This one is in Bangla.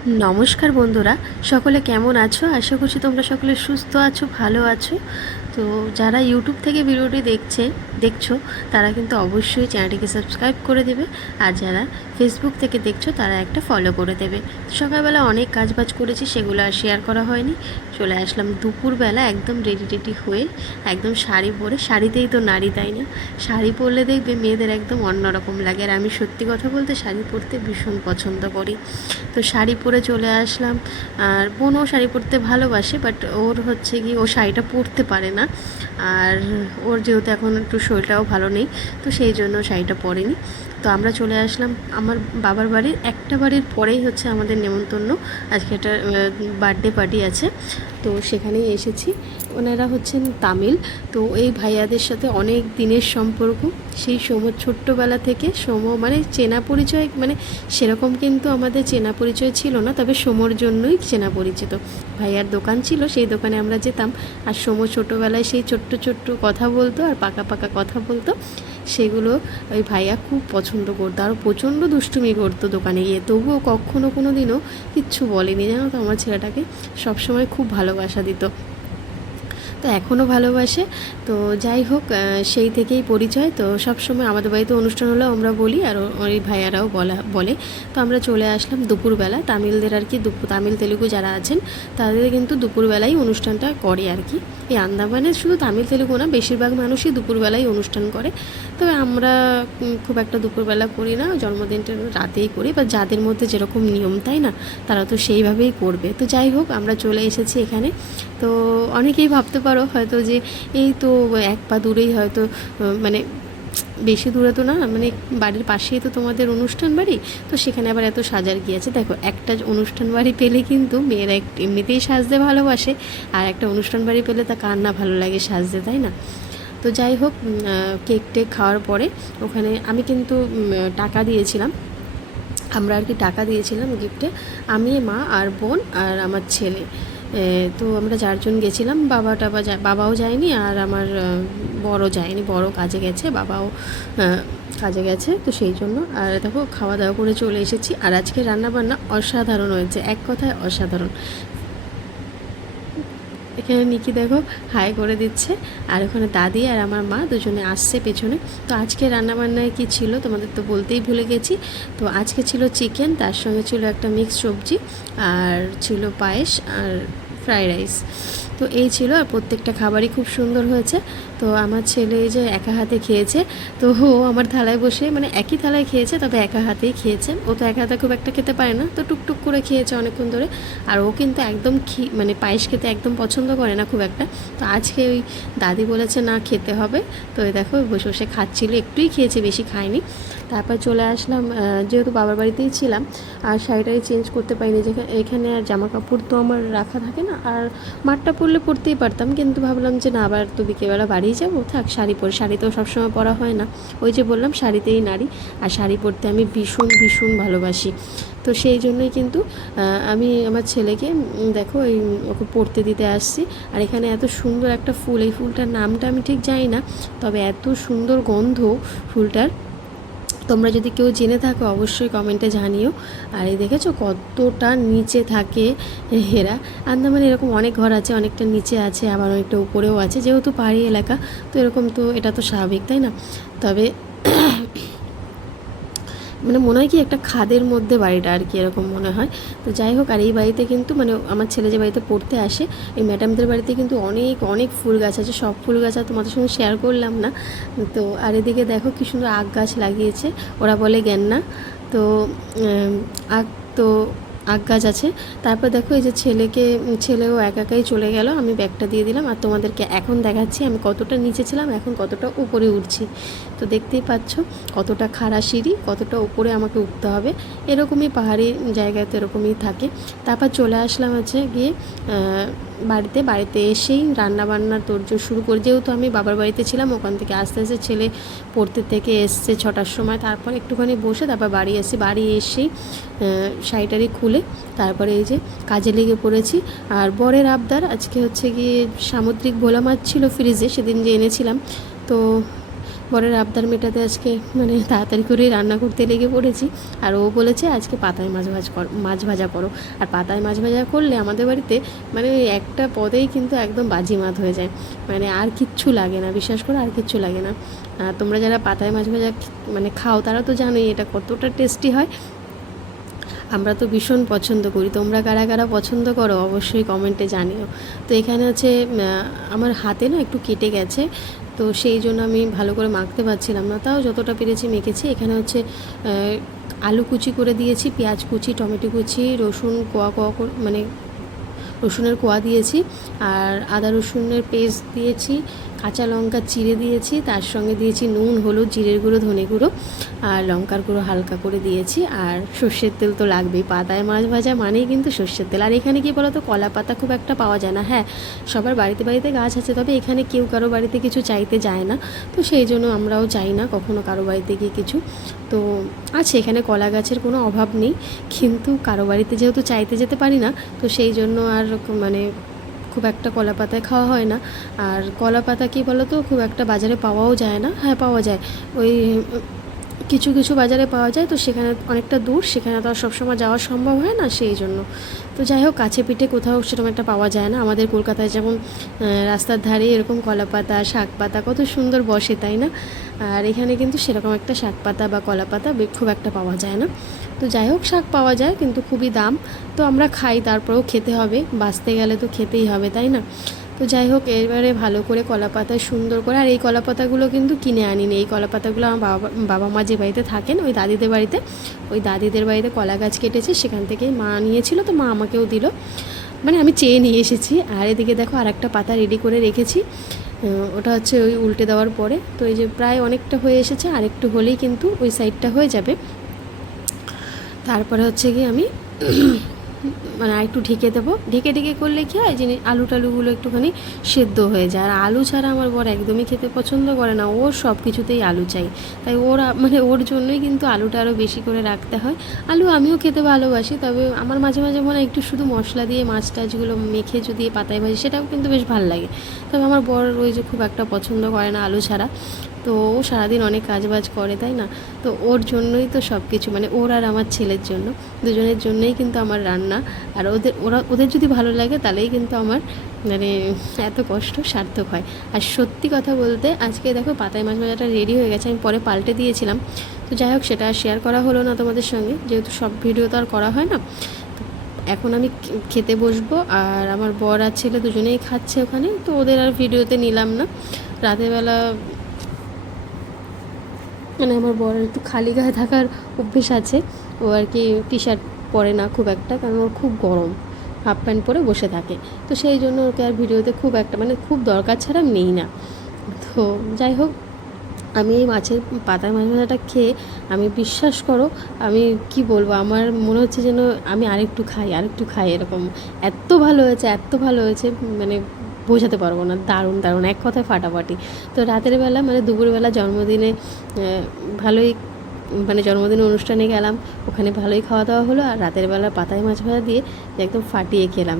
নমস্কার বন্ধুরা, সকলে কেমন আছো? আশা করছি তোমরা সকলে সুস্থ আছো, ভালো আছো। তো যারা ইউটিউব থেকে ভিডিওটি দেখছো তারা কিন্তু অবশ্যই চ্যানেলটিকে সাবস্ক্রাইব করে দেবে, আর যারা ফেসবুক থেকে দেখছো তারা একটা ফলো করে দেবে। সকালবেলা অনেক কাজবাজ করেছি, সেগুলো আর শেয়ার করা হয়নি। চলে আসলাম দুপুরবেলা একদম রেডি হয়ে, একদম শাড়ি পরে। শাড়িতেই তো নারী, তাই না? শাড়ি পরলে দেখবে মেয়েদের একদম অন্যরকম লাগে, আর আমি সত্যি কথা বলতে শাড়ি পরতে ভীষণ পছন্দ করি। তো শাড়ি পরে চলে আসলাম। আর বোনও শাড়ি পরতে ভালোবাসে, বাট ওর হচ্ছে কি ও শাড়িটা পরতে পারে না। আর ওর যেহেতু এখন একটু শরীরটাও ভালো নেই, তো সেই জন্য শাড়িটা পরেনি। তো আমরা চলে আসলাম আমার বাবার বাড়ির, একটা বাড়ির পরেই হচ্ছে আমাদের নেমন্তন্ন। আজকে একটা বার্থডে পার্টি আছে, তো সেখানেই এসেছি। ওনারা হচ্ছেন তামিল। তো এই ভাইয়াদের সাথে অনেক দিনের সম্পর্ক, সেই ছোট্টবেলা থেকে মানে চেনা পরিচয়, মানে সেরকম কিন্তু আমাদের চেনা পরিচয় ছিল না, তবে সোমোর জন্যই চেনা পরিচিত। ভাইয়ার দোকান ছিল, সেই দোকানে আমরা যেতাম। আর সোমো ছোটোবেলায় সেই ছোট্ট ছোট্ট কথা বলতো আর পাকা পাকা কথা বলতো, সেগুলো ওই ভাইয়া খুব পছন্দ করতো। আর প্রচণ্ড দুষ্টুমি করতো দোকানে গিয়ে, তবুও কখনো কোনো দিনও কিচ্ছু বলেনি, জানো তো। আমার ছেলেটাকে সবসময় খুব ভালোবাসা দিত, তো এখনও ভালোবাসে। তো যাই হোক, সেই থেকেই পরিচয়। তো সবসময় আমাদের বাড়িতে অনুষ্ঠান হলেও আমরা বলি, আর ওই ভাইয়ারাও বলে। তো আমরা চলে আসলাম দুপুরবেলা। তামিলদের আর কি, তামিল তেলুগু যারা আছেন তাদের কিন্তু দুপুরবেলাই অনুষ্ঠানটা করে আর কি। এই আন্দামানে শুধু তামিল তেলুগু না, বেশিরভাগ মানুষই দুপুরবেলাই অনুষ্ঠান করে। তবে আমরা খুব একটা দুপুরবেলা করি না, জন্মদিনটা রাতেই করি, বা যাদের মধ্যে যেরকম নিয়ম, তাই না, তারা তো সেইভাবেই করবে। তো যাই হোক, আমরা চলে এসেছি এখানে। তো অনেকেই ভাবতে পারো হয়তো যে এই তো এক পা দূরেই হয়তো, মানে বেশি দূরে তো না, মানে বাড়ির পাশেই তো তোমাদের অনুষ্ঠান বাড়ি, তো সেখানে আবার এত সাজার কী আছে। দেখো, একটা অনুষ্ঠান বাড়ি পেলে কিন্তু মেয়েরা এমনিতেই সাজতে ভালোবাসে, আর একটা অনুষ্ঠান বাড়ি পেলে তা কার না ভালো লাগে সাজতে, তাই না? তো যাই হোক, কেক টেক খাওয়ার পরে ওখানে আমি কিন্তু টাকা দিয়েছিলাম, আমরা আর কি টাকা দিয়েছিলাম গিফটে, আমি, মা আর বোন আর আমার ছেলে। তো আমরা চারজন গেছিলাম। বাবাও যায়নি, আর আমার বড় যায়নি, বড় কাজে গেছে, বাবাও কাজে গেছে, তো সেই জন্য। আর দেখো, খাওয়া দাওয়া করে চলে এসেছি। আর আজকে রান্নাবান্না অসাধারণ হয়েছে, এক কথায় অসাধারণ। এখানে নিকি দেখো হাই করে দিচ্ছে, আর ওখানে দাদি আর আমার মা দুজনে আসছে পেছনে। তো আজকে রান্নাবান্নায় কী ছিল তোমাদের তো বলতেই ভুলে গেছি। তো আজকে ছিল চিকেন, তার সঙ্গে ছিল একটা মিক্স সবজি, আর ছিল পায়েস আর ফ্রাইড রাইস। তো এই ছিল, আর প্রত্যেকটা খাবারই খুব সুন্দর হয়েছে। তো আমার ছেলে যে একা হাতে খেয়েছে, তো ও আমার থালায় বসে, মানে একই থালায় খেয়েছে, তবে একা হাতেই খেয়েছে। ও তো একা হাতে খুব একটা খেতে পারে না, তো টুকটুক করে খেয়েছে অনেকক্ষণ ধরে। আর ও কিন্তু একদম মানে পায়েস খেতে একদম পছন্দ করে না খুব একটা। তো আজকে ওই দাদি বলেছে না, খেতে হবে। তো এই দেখো বসে বসে খাচ্ছিল, একটুই খেয়েছে, বেশি খায়নি। তারপর চলে আসলাম, যেহেতু বাবার বাড়িতেই ছিলাম, আর শাড়িটাই চেঞ্জ করতে পারিনি, যেখানে এখানে আর জামা কাপড় তো আমার রাখা থাকে না। আর মাঠটা পরলে পরতেই পারতাম, কিন্তু ভাবলাম যে না, আবার তো বিকেলবেলা বাড়িই যাবো, থাক শাড়ি পরে। শাড়ি তো সবসময় পরা হয় না, ওই যে বললাম শাড়িতেই নারী, আর শাড়ি পরতে আমি ভীষণ ভীষণ ভালোবাসি। তো সেই জন্যই কিন্তু আমি আমার ছেলেকে দেখো এই ওকে পড়তে দিতে আসছি। আর এখানে এত সুন্দর একটা ফুল, এই ফুলটার নামটা আমি ঠিক জানি না, তবে এত সুন্দর গন্ধ ফুলটার। তোমরা যদি কেউ জেনে থাকো অবশ্যই কমেন্টে জানিও। আর এই দেখেছো কতটা নিচে থাকে এরা। আন্দামানে এরকম অনেক ঘর আছে, অনেকটা নিচে আছে, আবার অনেকটা উপরেও আছে, যেহেতু পাহাড়ি এলাকা, তো এরকম তো এটা তো স্বাভাবিক, তাই না? তবে মানে মনে হয় কি একটা খাদের মধ্যে বাড়িটা আর কি, এরকম মনে হয়। তো যাই হোক, আর এই বাড়িতে কিন্তু মানে আমার ছেলে যে বাড়িতে পড়তে আসে, এই ম্যাডামদের বাড়িতে কিন্তু অনেক অনেক ফুল গাছ আছে। সব ফুল গাছ আর তোমাদের সঙ্গে শেয়ার করলাম না। তো আর এদিকে দেখো কী সুন্দর আখ গাছ লাগিয়েছে, ওরা বলে গেন্না। তো আখ, তো আখ গাছ আছে। তারপর দেখো এই যে ছেলেও একাই চলে গেল, আমি ব্যাগটা দিয়ে দিলাম। আর তোমাদেরকে এখন দেখাচ্ছি আমি কতটা নিচে ছিলাম, এখন কতটা উপরে উঠছি। তো দেখতেই পাচ্ছ কতটা খাড়া সিঁড়ি, কতটা উপরে আমাকে উঠতে হবে। এরকমই পাহাড়ি জায়গায় তো এরকমই থাকে। তারপর চলে আসলাম হচ্ছে গিয়ে বাড়িতে এসেই রান্নাবান্নার তোড়জোড় শুরু করে, যেহেতু আমি বাবার বাড়িতে ছিলাম, ওখান থেকে আস্তে আস্তে ছেলে পড়তে থেকে এসছে 6টার সময়, তারপর একটুখানি বসে তারপর বাড়ি এসেই শাড়িটারি খুলে তারপরে এই যে কাজে লেগে পড়েছি। আর বরের আবদার আজকে হচ্ছে গিয়ে সামুদ্রিক ভোলা মাছ ছিল ফ্রিজে, সেদিন যে এনেছিলাম, তো বরের আবদার মেটাতে আজকে মানে তাড়াতাড়ি করে রান্না করতে লেগে পড়েছি। আর ও বলেছে আজকে পাতায় মাছ ভাজা করো। আর পাতায় মাছ ভাজা করলে আমাদের বাড়িতে মানে ওই একটা পদেই কিন্তু একদম বাজিমাত হয়ে যায়, মানে আর কিচ্ছু লাগে না, বিশ্বাস করে আর কিচ্ছু লাগে না। তোমরা যারা পাতায় মাছ ভাজা মানে খাও তারা তো জানোই এটা কতটা টেস্টি হয়। আমরা তো ভীষণ পছন্দ করি, তোমরা কারা কারা পছন্দ করো অবশ্যই কমেন্টে জানিও। তো এখানে হচ্ছে আমার হাতে না একটু কেটে গেছে, তো সেই জন্য আমি ভালো করে মাখতে পারছিলাম না, তাও যতটা পেরেছি মেখেছি। এখানে হচ্ছে আলু কুচি করে দিয়েছি, পেঁয়াজ কুচি, টমেটো কুচি, রসুন কোয়া কোয়া মানে রসুনের কোয়া দিয়েছি, আর আদা রসুনের পেস্ট দিয়েছি, কাঁচা লঙ্কা চিড়ে দিয়েছি, তার সঙ্গে দিয়েছি নুন, হলুদ, জিরের গুঁড়ো, ধনে গুঁড়ো আর লঙ্কার গুঁড়ো হালকা করে দিয়েছি। আর সর্ষের তেল তো লাগবেই, পাতায় মাছ ভাজা মানেই কিন্তু সর্ষের তেল। আর এখানে কি বলো তো, কলা পাতা খুব একটা পাওয়া যায় না। হ্যাঁ, সবার বাড়িতে বাড়িতে গাছ আছে, তবে এখানে কেউ কারো বাড়িতে কিছু চাইতে যায় না, তো সেই জন্য আমরাও চাই না কখনো কারো বাড়িতে গিয়ে কিছু। তো আছে এখানে কলা গাছের কোনো অভাব নেই, কিন্তু কারো বাড়িতে যেহেতু চাইতে যেতে পারি না, তো সেই জন্য আর মানে খুব একটা কলা পাতায় খাওয়া হয় না। আর কলা পাতা কী বলো তো, খুব একটা বাজারে পাওয়াও যায় না। হ্যাঁ, পাওয়া যায়, ওই কিছু কিছু বাজারে পাওয়া যায়, তো সেখানে অনেকটা দূর, সেখানে তো আর সবসময় যাওয়া সম্ভব হয় না, সেই জন্য। তো যাই হোক, কাছে পিঠে কোথাও সেরকম একটা পাওয়া যায় না। আমাদের কলকাতায় যেমন রাস্তার ধারে এরকম কলা পাতা, শাক পাতা কত সুন্দর বসে, তাই না? আর এখানে কিন্তু সেরকম একটা শাক পাতা বা কলা পাতা খুব একটা পাওয়া যায় না। তো যাই হোক, শাক পাওয়া যায় কিন্তু খুবই দাম, তো আমরা খাই, তারপরেও খেতে হবে, বাঁচতে গেলে তো খেতেই হবে, তাই না? তো যাই হোক, এবারে ভালো করে কলা পাতায় সুন্দর করে, আর এই কলা পাতাগুলো কিন্তু কিনে আনিনি, এই কলা পাতাগুলো আমার বাবা মা যে বাড়িতে থাকেন ওই দাদিদের বাড়িতে, ওই দাদিদের বাড়িতে কলা গাছ কেটেছে, সেখান থেকেই মা নিয়েছিল, তো মা আমাকেও দিল, মানে আমি চেয়ে নিয়ে এসেছি। আর এদিকে দেখো আর একটা পাতা রেডি করে রেখেছি, ওটা হচ্ছে ওই উল্টে দেওয়ার পরে, তো এই যে প্রায় অনেকটা হয়ে এসেছে, আর একটু হলেই কিন্তু ওই সাইডটা হয়ে যাবে। তারপরে হচ্ছে কি আমি মানে আর একটু ঢেকে দেবো, ঢেকে ঢেকে করলে কী হয়, জিনিস আলু টালুগুলো একটুখানি সেদ্ধ হয়ে যায়। আর আলু ছাড়া আমার বর একদমই খেতে পছন্দ করে না, ওর সব কিছুতেই আলু চাই, তাই মানে ওর জন্যই কিন্তু আলুটা আরও বেশি করে রাখতে হয়। আলু আমিও খেতে ভালোবাসি, তবে আমার মাঝে মাঝে মনে হয় একটু শুধু মশলা দিয়ে মাছ টাছগুলো মেখে যদি পাতায় ভাজি, সেটাও কিন্তু বেশ ভালো লাগে। তবে আমার বর ওই যে খুব একটা পছন্দ করে না আলু ছাড়া, তো ও সারাদিন অনেক কাজবাজ করে, তাই না? তো ওর জন্যই তো সব কিছু, মানে ওর আর আমার ছেলের জন্য, দুজনের জন্যই কিন্তু আমার রান্না। আর ওদের যদি ভালো লাগে তাহলেই কিন্তু আমার মানে এত কষ্ট সার্থক হয়। আর সত্যি কথা বলতে আজকে দেখো পাতায় মাছ ভাজাটা রেডি হয়ে গেছে, আমি পরে পাল্টে দিয়েছিলাম, তো যাই হোক সেটা শেয়ার করা হলো না তোমাদের সঙ্গে, যেহেতু সব ভিডিও তো আর করা হয় না। এখন আমি খেতে বসবো, আর আমার বর আর ছেলে দুজনেই খাচ্ছে ওখানে, তো ওদের আর ভিডিওতে নিলাম না। রাতেরবেলা মানে আমার বর একটু খালি গায়ে থাকার অভ্যেস আছে, ও আর কি টি শার্ট পরে না খুব একটা, কারণ ওর খুব গরম, হাফ প্যান্ট পরে বসে থাকে, তো সেই জন্য ওকে আর ভিডিওতে খুব একটা মানে খুব দরকার ছাড়া নেই না। তো যাই হোক, আমি এই মাছের পাতায় মাছ ভাজাটা খেয়ে আমি বিশ্বাস করো, আমি কি বলবো, আমার মনে হচ্ছে যেন আমি আরেকটু খাই এরকম, এত ভালো হয়েছে, এত ভালো হয়েছে, মানে বোঝাতে পারবো না, দারুণ দারুণ, এক কথায় ফাটাফাটি। তো রাতের বেলা মানে দুপুরবেলা জন্মদিনে ভালোই মানে জন্মদিন অনুষ্ঠানে গেলাম, ওখানে ভালোই খাওয়া দাওয়া হলো, আর রাতের বেলা পাতায় মাছ ভাজা দিয়ে একদম ফাটিয়ে খেলাম।